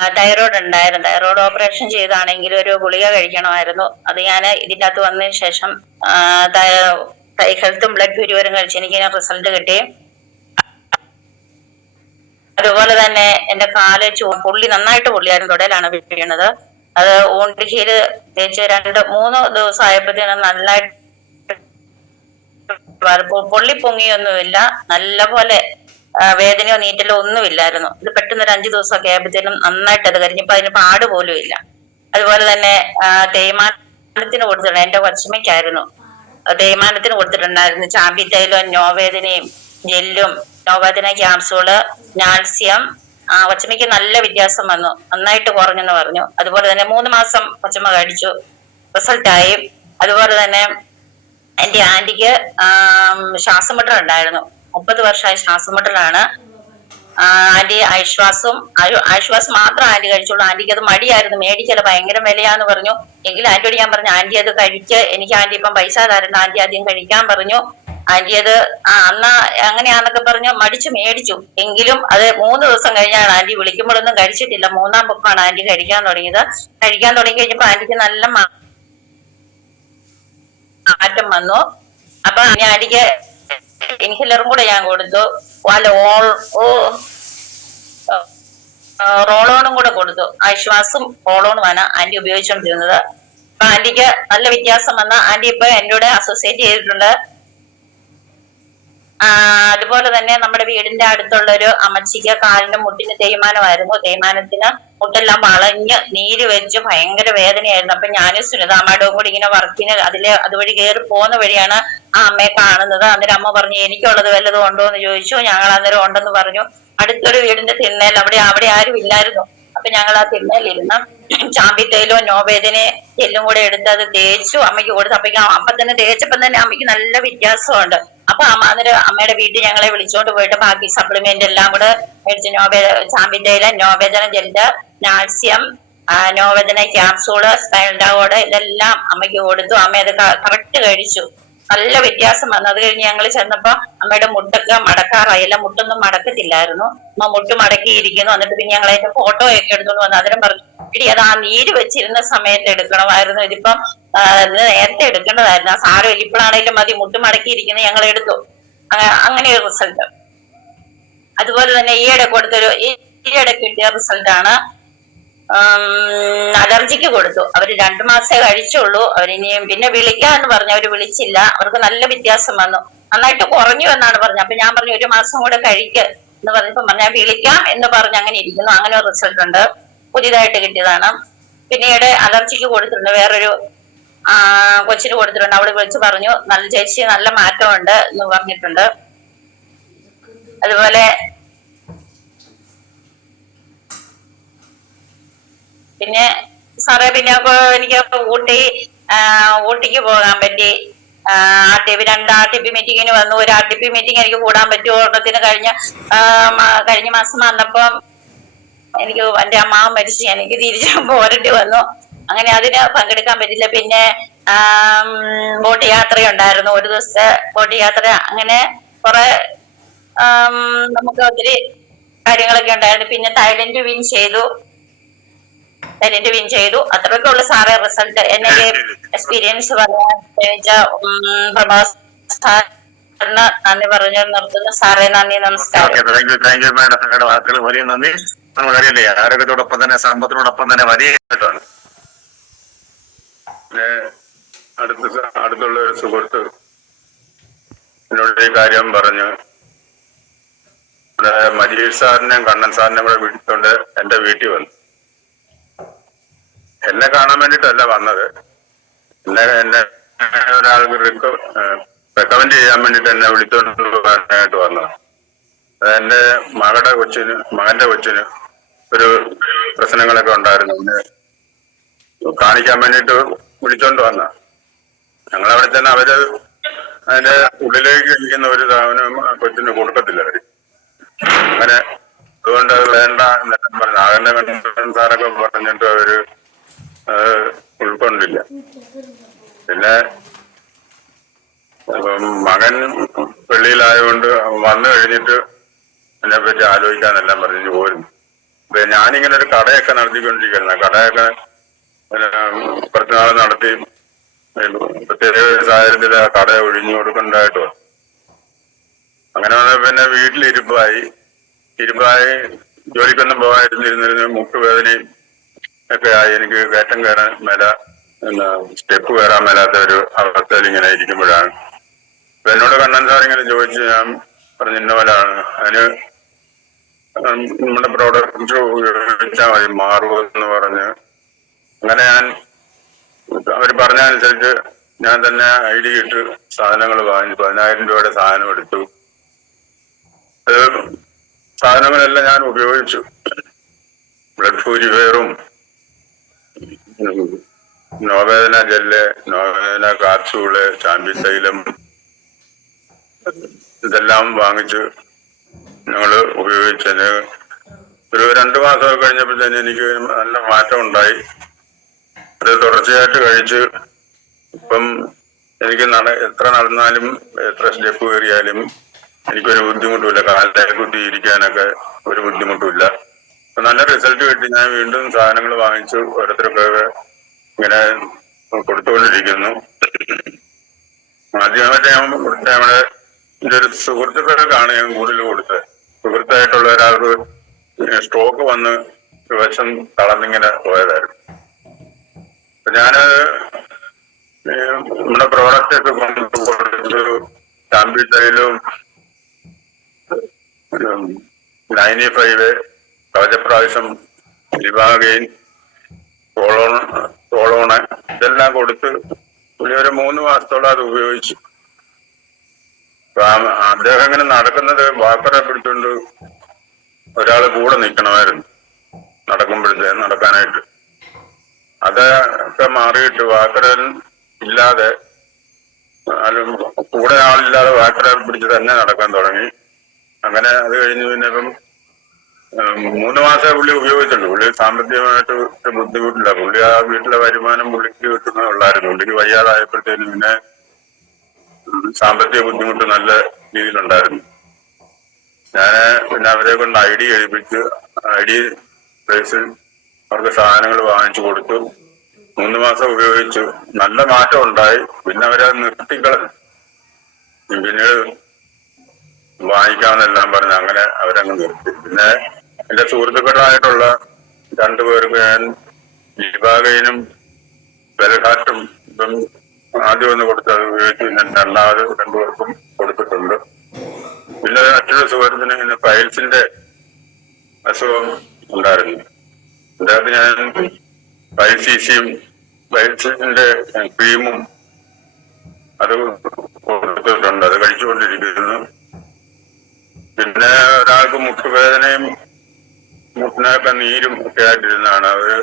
Thyroid ഉണ്ടായിരുന്നു. Thyroid operation ചെയ്താണെങ്കിൽ ഒരു ഗുളിക കഴിക്കണമായിരുന്നു. അത് ഞാൻ ഇതിൻ്റെ അകത്ത് വന്നതിന് ശേഷം ഹെൽത്തും ബ്ലഡ് പ്യൂരിവരും കഴിച്ച് എനിക്ക് റിസൾട്ട് കിട്ടി. അതുപോലെ തന്നെ എന്റെ കാല് പൊള്ളി, നന്നായിട്ട് പൊള്ളിയായിരുന്നു, തുടയിലാണ് വീണത്. അത് ഊണ്ടിക്കീല് തേച്ച് 2-3 ദിവസം ആയപ്പോഴത്തേനും നന്നായിട്ട് പൊള്ളി പൊങ്ങിയൊന്നുമില്ല, നല്ല പോലെ വേദനയോ നീറ്റലോ ഒന്നുമില്ലായിരുന്നു. ഇത് പെട്ടെന്ന് ഒരു 5 ദിവസമൊക്കെ ആയപ്പോഴത്തേനും നന്നായിട്ട് അത് കരിഞ്ഞപ്പോ അതിന് പാട് പോലും ഇല്ല. അതുപോലെ തന്നെ തേയ്മാനത്തിന് കൊടുത്തിട്ടുണ്ട്. എന്റെ കൊച്ചമ്മയ്ക്കായിരുന്നു തേയ്മാനത്തിന് കൊടുത്തിട്ടുണ്ടായിരുന്നു ചാമ്പി തൈലം, നോവേദനയും ജെല്ലും, നോവേദന ക്യാപ്സൂള്, നാൽസ്യം. കൊച്ചമ്മയ്ക്ക് നല്ല വ്യത്യാസം വന്നു, നന്നായിട്ട് കുറഞ്ഞെന്ന് പറഞ്ഞു. അതുപോലെ തന്നെ 3 മാസം കൊച്ചമ്മ കഴിച്ചു, റിസൾട്ടായി. അതുപോലെ തന്നെ എന്റെ ആന്റിക്ക് ശ്വാസമുട്ടൽ ഉണ്ടായിരുന്നു. 30 വർഷമായി ശ്വാസമുട്ടലാണ്. ആന്റി ആശ്വാസം മാത്രം ആന്റി കഴിച്ചോളൂ. ആന്റിക്ക് അത് മടിയായിരുന്നു, മേടിക്കല ഭയങ്കര വിലയാന്ന് പറഞ്ഞു. എങ്കിലും ആന്റിയോട് ഞാൻ പറഞ്ഞു, ആന്റി അത് കഴിക്ക്, എനിക്ക് ആന്റി ഇപ്പം പൈസ തരണ്ട, ആന്റി ആദ്യം കഴിക്കാൻ പറഞ്ഞു. ആന്റി അത് അന്നാ അങ്ങനെയാന്നൊക്കെ പറഞ്ഞു മടിച്ചു മേടിച്ചു. എങ്കിലും അത് 3 ദിവസം കഴിഞ്ഞാണ് ആന്റി വിളിക്കുമ്പോഴൊന്നും കഴിച്ചിട്ടില്ല. 3-ാം പൊക്കാണ് ആന്റി കഴിക്കാൻ തുടങ്ങിയത്. കഴിക്കാൻ തുടങ്ങി കഴിഞ്ഞപ്പോ ആന്റിക്ക് നല്ല മാറ്റം വന്നു. അപ്പൊ ആന്റിക്ക് ഇൻഹേലറും കൂടെ ഞാൻ കൊടുത്തു, റോളോണും കൂടെ കൊടുത്തു. ആശ്വാസം റോളോണുമാണ് ആന്റി ഉപയോഗിച്ചുകൊണ്ടിരുന്നത്. അപ്പൊ ആന്റിക്ക് നല്ല വ്യത്യാസം വന്ന ആന്റി ഇപ്പൊ എന്നോട് അസോസിയേറ്റ് ചെയ്തിട്ടുണ്ട്. അതുപോലെ തന്നെ നമ്മുടെ വീടിന്റെ അടുത്തുള്ള ഒരു അമ്മച്ചിക്ക് കാലിന്റെ മുട്ടിന് തേയ്മാനമായിരുന്നു. തേയ്മാനത്തിന് മുട്ടെല്ലാം വളഞ്ഞ് നീര് വെച്ച് ഭയങ്കര വേദനയായിരുന്നു. അപ്പൊ ഞാനും സുനിതാമ്മയുടെ കൂടി ഇങ്ങനെ വർക്കിന് അതുവഴി കയറി പോകുന്ന വഴിയാണ് ആ അമ്മയെ കാണുന്നത്. അന്നേരം അമ്മ പറഞ്ഞു, എനിക്കുള്ളത് വല്ലതും ഉണ്ടോ എന്ന് ചോദിച്ചു. ഞങ്ങൾ അന്നേരം ഉണ്ടെന്ന് പറഞ്ഞു. അടുത്തൊരു വീടിന്റെ തിണ്ണയിൽ, അവിടെ ആരും ഇല്ലായിരുന്നു. അപ്പൊ ഞങ്ങൾ ആ തിണ്ണയിലിരുന്ന് ചാമ്പി തൈലവും നോവേദന എല്ലും കൂടെ എടുത്ത് അത് തേച്ചു അമ്മയ്ക്ക് കൊടുത്തു. അപ്പൊ തന്നെ തേച്ചപ്പം തന്നെ അമ്മയ്ക്ക് നല്ല വ്യത്യാസമുണ്ട്. അപ്പൊ അന്നേരം അമ്മയുടെ വീട്ടിൽ ഞങ്ങളെ വിളിച്ചോണ്ട് പോയിട്ട് ബാക്കി സപ്ലിമെന്റ് എല്ലാം കൂടെ മേടിച്ച്, ചാമ്പി തൈലം, നോവേദന ജെല്ല്, നാൽസ്യം, നോവേദന ക്യാപ്സൂള്, സ്പൈൻഡാവോഡ് ഇതെല്ലാം അമ്മയ്ക്ക് കൊടുത്തു. അമ്മ അത് കറക്റ്റ് കഴിച്ചു, നല്ല വ്യത്യാസം വന്നു. അത് കഴിഞ്ഞ് ഞങ്ങൾ ചെന്നപ്പോ അമ്മയുടെ മുട്ടൊക്കെ മടക്കാറായി. എല്ലാം മുട്ടൊന്നും മടക്കത്തില്ലായിരുന്നു, അമ്മ മുട്ട് മടക്കിയിരിക്കുന്നു. എന്നിട്ട് പിന്നെ ഞങ്ങൾ അതിന്റെ ഫോട്ടോ ഒക്കെ എടുത്തോണ്ട് വന്നു. അതിനും പറഞ്ഞു, ഇടി അത് ആ നീര് വെച്ചിരുന്ന സമയത്ത് എടുക്കണമായിരുന്നു, ഇതിപ്പം നേരത്തെ എടുക്കേണ്ടതായിരുന്നു. ആ സാരം ഇപ്പോഴാണേലും മതി, മുട്ട് മടക്കിയിരിക്കുന്നത് ഞങ്ങൾ എടുത്തു. അങ്ങനെ ഒരു റിസൾട്ട്. അതുപോലെ തന്നെ ഈയിടെ കിട്ടിയ റിസൾട്ടാണ് അലർജിക്ക് കൊടുത്തു. അവര് 2 മാസേ കഴിച്ചുള്ളൂ. അവരിനിയും പിന്നെ വിളിക്കാന്ന് പറഞ്ഞു, അവര് വിളിച്ചില്ല. അവർക്ക് നല്ല വ്യത്യാസം വന്നു, നന്നായിട്ട് കുറഞ്ഞു എന്നാണ് പറഞ്ഞത്. അപ്പൊ ഞാൻ പറഞ്ഞു 1 മാസം കൂടെ കഴിക്ക് എന്ന് പറഞ്ഞപ്പോ ഞാൻ വിളിക്കാം എന്ന് പറഞ്ഞ് അങ്ങനെ ഇരിക്കുന്നു. അങ്ങനെ ഒരു റിസൾട്ട് ഉണ്ട്, പുതിയതായിട്ട് കിട്ടിയതാണ്. പിന്നീട് അലർജിക്ക് കൊടുത്തിട്ടുണ്ട്, വേറൊരു കൊച്ചിന് കൊടുത്തിട്ടുണ്ട്. അവള് വിളിച്ച് പറഞ്ഞു, നല്ല ചേച്ചി നല്ല മാറ്റമുണ്ട് എന്ന് പറഞ്ഞിട്ടുണ്ട്. അതുപോലെ പിന്നെ സാറേ പിന്നെ എനിക്ക് ഊട്ടിക്ക് പോകാൻ പറ്റി. രണ്ട് RTP മീറ്റിങ്ങിന് വന്നു. ഒരു RTP മീറ്റിംഗ് എനിക്ക് കൂടാൻ പറ്റുമോ? ഒരെണ്ണത്തിന് കഴിഞ്ഞ മാസം വന്നപ്പം എനിക്ക് എന്റെ അമ്മാവൻ മരിച്ചു, എനിക്ക് തിരിച്ചു പോരേണ്ടി വന്നു. അങ്ങനെ അതിന് പങ്കെടുക്കാൻ പറ്റില്ല. പിന്നെ ബോട്ട് യാത്രയുണ്ടായിരുന്നു, 1 ദിവസത്തെ ബോട്ട് യാത്ര. അങ്ങനെ കുറെ നമുക്ക് ഒത്തിരി കാര്യങ്ങളൊക്കെ ഉണ്ടായിരുന്നു. പിന്നെ തായ്ലൻഡ് വിൻ ചെയ്തു. അത്രയൊക്കെ ഉള്ളു സാറേ റിസൾട്ട്. എന്നെ എക്സ്പീരിയൻസ് പറയാൻ പ്രഭാസ് സാറിന് നന്ദി പറഞ്ഞു നിർത്തുന്നു. സാറേ നന്ദി, നമസ്കാരം. താങ്ക് യു മാഡം, നിങ്ങളുടെ വാക്കുകൾ വലിയ നന്ദി. നമുക്കറിയില്ലേ, ആരോഗ്യത്തോടൊപ്പം തന്നെ സമ്പത്തിനോടൊപ്പം തന്നെ വലിയ കേട്ടാണ്. അടുത്തുള്ള ഒരു സുഹൃത്ത് എന്നോട് ഈ കാര്യം പറഞ്ഞു. മജീദ് സാറിനെയും കണ്ണൻ സാറിനെയും കൂടെ വിളിച്ചോണ്ട് എന്റെ വീട്ടിൽ വന്നു. എന്നെ കാണാൻ വേണ്ടിട്ടല്ല വന്നത്, എന്നെ ഒരാൾക്ക് റെക്കമെൻഡ് ചെയ്യാൻ വേണ്ടിട്ട് എന്നെ വിളിച്ചോണ്ട് പോകാനായിട്ട് വന്നത്. എന്റെ മകന്റെ കൊച്ചിന് ഒരു പ്രശ്നങ്ങളൊക്കെ ഉണ്ടായിരുന്നു, കാണിക്കാൻ വേണ്ടിട്ട് വിളിച്ചോണ്ട് വന്ന. ഞങ്ങളവിടെ തന്നെ അവര് അതിന്റെ ഉള്ളിലേക്ക് ഇരിക്കുന്ന ഒരു സാധനം കൊച്ചിന് കൊടുക്കത്തില്ല അവര്. അങ്ങനെ അതുകൊണ്ട് അത് വേണ്ട എന്നെല്ലാം പറഞ്ഞു. ആകന്റെ കണ്ണൻ സാറൊക്കെ പറഞ്ഞിട്ട് അവര് ഉൾക്കൊണ്ടില്ല. പിന്നെ മകൻ വെളിയിലായതുകൊണ്ട് വന്നു കഴിഞ്ഞിട്ട് എന്നെ പറ്റി ആലോചിക്കാന്നെല്ലാം പറഞ്ഞു പോരുന്നു. ഞാനിങ്ങനെ ഒരു കടയൊക്കെ നടത്തിക്കൊണ്ടിരിക്കുന്ന കടയൊക്കെ പിന്നെ കുറച്ചു നാൾ നടത്തി പ്രത്യേക സാഹചര്യത്തിൽ ആ കട ഒഴിഞ്ഞു കൊടുക്കണ്ടായിട്ട് വന്നു. അങ്ങനെ വന്നാൽ പിന്നെ വീട്ടിലിരിപ്പായി ജോലിക്കൊന്നും പോകാതിരുന്നിരുന്നതിന് മുട്ടുവേദനയും ഒക്കെ ആയി. എനിക്ക് കയറ്റം കയറാൻ മേല, പിന്നെ സ്റ്റെപ്പ് കയറാൻ മേലാത്ത ഒരു അവസ്ഥയിൽ ഇങ്ങനെ ഇരിക്കുമ്പോഴാണ് എന്നോട് കണ്ണൻ സാർ ഇങ്ങനെ ചോദിച്ചു. ഞാൻ പറഞ്ഞു ഇന്ന പോലാണ്, അതിന് നമ്മുടെ പ്രോഡക്റ്റ് ഉപയോഗിച്ചാൽ മതി മാറുമെന്ന് പറഞ്ഞ് അങ്ങനെ അവർ പറഞ്ഞ അനുസരിച്ച് ഞാൻ തന്നെ ID ഇട്ട് സാധനങ്ങൾ വാങ്ങി 10,000 രൂപയുടെ സാധനം എടുത്തു. അത് സാധനങ്ങളെല്ലാം ഞാൻ ഉപയോഗിച്ചു. ബ്ലഡ് പ്യൂരിഫയറും നോവേദന ജെല്ല്, നോവേദന കാപ്സ്യൂള്, ചാമ്പി തൈലം ഇതെല്ലാം വാങ്ങിച്ച് ഞങ്ങള് ഉപയോഗിച്ചതിന് ഒരു 2 മാസമൊക്കെ കഴിഞ്ഞപ്പോഴത്തേന് എനിക്ക് നല്ല മാറ്റം ഉണ്ടായി. അത് തുടർച്ചയായിട്ട് കഴിച്ച് ഇപ്പം എനിക്ക് എത്ര നടന്നാലും എത്ര സ്റ്റെപ്പ് കയറിയാലും എനിക്കൊരു ബുദ്ധിമുട്ടുമില്ല. കാലിലെ കുത്തി ഇരിക്കാനൊക്കെ ഒരു ബുദ്ധിമുട്ടുമില്ല. നല്ല റിസൾട്ട് കിട്ടി. ഞാൻ വീണ്ടും സാധനങ്ങൾ വാങ്ങിച്ചു ഓരോരുത്തർക്കൊക്കെ ഇങ്ങനെ കൊടുത്തുകൊണ്ടിരിക്കുന്നു. ആദ്യമായിട്ട് ഞാൻ കൊടുത്ത നമ്മുടെ എൻ്റെ ഒരു സുഹൃത്തുക്കൾക്കാണ് ഞാൻ കൂടുതൽ കൊടുത്തത്. സുഹൃത്തായിട്ടുള്ള ഒരാൾക്ക് സ്ട്രോക്ക് വന്ന് വശം തളർന്നിങ്ങനെ പോയതായിരുന്നു. അപ്പൊ ഞാനത് നമ്മുടെ പ്രോഡക്റ്റ് ഒക്കെ കൊണ്ടുകൊടുത്ത് ചാമ്പി തൈലും 95 കവചപ്രാവശ്യം ലിവാഗെയിൻ സോളോണ് ഇതെല്ലാം കൊടുത്ത് ഒരു 3 മാസത്തോളം അത് ഉപയോഗിച്ചു. അദ്ദേഹം ഇങ്ങനെ നടക്കുന്നത് വാക്കറെ പിടിച്ചുകൊണ്ട് ഒരാള് കൂടെ നിൽക്കണമായിരുന്നു നടക്കാനായിട്ട്. അതൊക്കെ മാറിയിട്ട് വാക്കറൻ ഇല്ലാതെ കൂടെ ആളില്ലാതെ വാക്കറെ പിടിച്ച് തന്നെ നടക്കാൻ തുടങ്ങി. അങ്ങനെ അത് കഴിഞ്ഞ് പിന്നെ ഇപ്പം 3 മാസമേ പുള്ളി ഉപയോഗിച്ചുള്ളൂ. പുള്ളി സാമ്പത്തികമായിട്ട് ബുദ്ധിമുട്ടില്ല. പുള്ളി ആ വീട്ടിലെ വരുമാനം പുള്ളിക്ക് കിട്ടുന്നുള്ളായിരുന്നു. പുള്ളിക്ക് വയ്യാതായപ്പോഴത്തേനും പിന്നെ സാമ്പത്തിക ബുദ്ധിമുട്ട് നല്ല രീതിയിലുണ്ടായിരുന്നു. പിന്നെ അവരെ കൊണ്ട് ID എഴുതിപ്പിച്ച് ID പ്രൈസിൽ അവർക്ക് സാധനങ്ങൾ വാങ്ങിച്ചു കൊടുത്തു. 3 മാസം ഉപയോഗിച്ചു. നല്ല മാറ്റം ഉണ്ടായി. പിന്നെ അവരത് നിർത്തിക്കളഞ്ഞു. പിന്നീട് വാങ്ങിക്കാമെന്നെല്ലാം പറഞ്ഞ് അങ്ങനെ അവരങ്ങ് നിർത്തി. പിന്നെ എന്റെ സുഹൃത്തുക്കളായിട്ടുള്ള 2 പേർക്ക് ഞാൻ ലിവാഗൈനും ബെൽഹാറ്റും ഇപ്പം ആദ്യം ഒന്ന് കൊടുത്തത് ഉപയോഗിച്ച് ഞാൻ രണ്ടാമത് 2 പേർക്കും കൊടുത്തിട്ടുണ്ട്. പിന്നെ മറ്റൊരു സുഹൃത്തിന് ഇങ്ങനെ പൈൽസിന്റെ അസുഖം ഉണ്ടായിരുന്നു. അദ്ദേഹത്തിന് ഞാൻ പൈൽസിയും പൈൽസിന്റെ ക്രീമും അത് കൊടുത്തിട്ടുണ്ട്. അത് കഴിച്ചുകൊണ്ടിരിക്കുന്നു. പിന്നെ ഒരാൾക്ക് മുട്ടുവേദനയും മുട്ടിനൊക്കെ നീരും ഒക്കെ ആയിട്ടിരുന്നാണ്. അവര്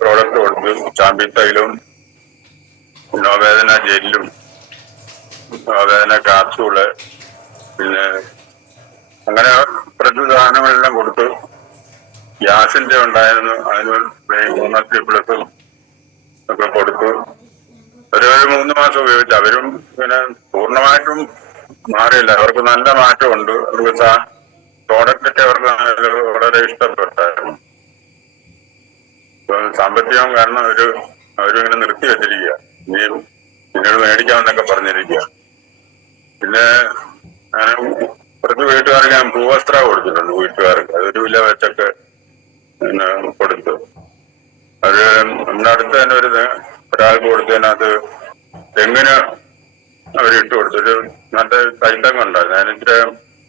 പ്രോഡക്റ്റ് കൊടുത്തു. ചാമ്പി തൈലവും നോവേദന ജെല്ലും നോവേദന കാപ്സ്യൂള് പിന്നെ അങ്ങനെ കുറച്ച് സാധനങ്ങളെല്ലാം കൊടുത്തു. ഗ്യാസിന്റെ ഉണ്ടായിരുന്നു, അതിന് 3+ ഒക്കെ കൊടുത്തു. ഒരു 3 മാസം ഉപയോഗിച്ചു. അവരും പിന്നെ പൂർണ്ണമായിട്ടും മാറിയില്ല. അവർക്ക് നല്ല മാറ്റമുണ്ട്. അവർക്ക് പ്രോഡക്റ്റൊക്കെ അവർക്ക് വളരെ ഇഷ്ടപ്പെട്ടായിരുന്നു. സാമ്പത്തികം കാരണം അവരിങ്ങനെ നിർത്തി വെച്ചിരിക്കുക. പിന്നീട് മേടിക്കാമെന്നൊക്കെ പറഞ്ഞിരിക്കുക. പിന്നെ കുറച്ച് വീട്ടുകാർക്ക് ഞാൻ ഭൂവസ്ത്ര കൊടുത്തിട്ടുണ്ട്. വീട്ടുകാർക്ക് അതൊരു വില വെച്ചൊക്കെ പിന്നെ കൊടുത്തു. അത് നമ്മുടെ അടുത്ത് തന്നെ ഒരാൾക്ക് കൊടുത്തതിനകത്ത് തെങ്ങിന് അവരിട്ട് കൊടുത്തു. ഒരു നല്ല കൈത്തങ്ങ് ഉണ്ടായിരുന്നു. അതിനിത്ര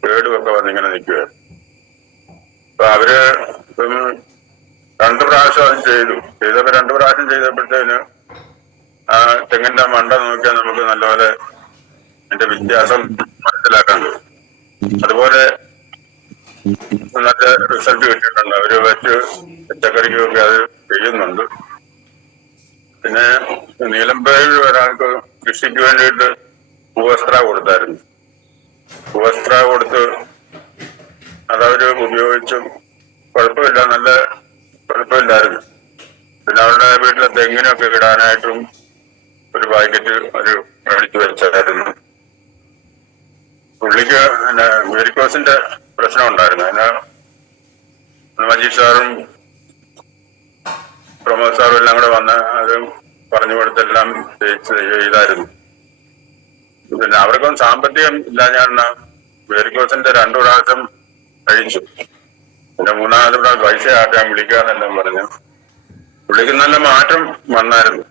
കേടുമൊക്കെ വന്നിങ്ങനെ നിൽക്കുകയായിരുന്നു. അപ്പൊ അവര് 2 പ്രാവശ്യം അത് ചെയ്തപ്പോ 2 പ്രാവശ്യം ചെയ്തപ്പോഴത്തേന് ആ തെങ്ങിന്റെ മണ്ട നോക്കിയാൽ നമുക്ക് നല്ലപോലെ അതിന്റെ വ്യത്യാസം മനസ്സിലാക്കാൻ കഴിയും. അതുപോലെ നല്ല റിസൾട്ട് കിട്ടിയിട്ടുണ്ട്. അവര് വെച്ച് പച്ചക്കറിക്കൊക്കെ അത് ചെയ്യുന്നുണ്ട്. പിന്നെ നീലമ്പേരിൽ ഒരാൾക്ക് കൃഷിക്ക് വേണ്ടിയിട്ട് ഭൂവസ്ത്ര കൊടുത്തായിരുന്നു. ഭൂവസ്ത്ര കൊടുത്ത് അതവര് ഉപയോഗിച്ചു. കുഴപ്പമില്ല, നല്ല കുഴപ്പമില്ലായിരുന്നു. പിന്നെ അവരുടെ വീട്ടിലെ തെങ്ങിനൊക്കെ ഇടാനായിട്ടും ഒരു പാക്കറ്റ് ഒരു മേടിച്ചു വെച്ചായിരുന്നു. പുള്ളിക്ക് പിന്നെ വെരിക്കോസിന്റെ പ്രശ്നം ഉണ്ടായിരുന്നു. അതിന് മജീഷ് സാറും പ്രമോദ് സാറും എല്ലാം കൂടെ വന്ന് അത് പറഞ്ഞു കൊടുത്തെല്ലാം ചെയ്തായിരുന്നു. പിന്നെ അവർക്കൊന്നും സാമ്പത്തികം ഇല്ലാഞ്ഞാണ് വേരിക്കോസിന്റെ 2 പ്രാവശ്യം കഴിച്ചു. പിന്നെ 3ാമത് പൈസ ആട്ടാൻ വിളിക്കാന്നെല്ലാം പറഞ്ഞു. പുള്ളിക്ക് നല്ല മാറ്റം വന്നായിരുന്നു.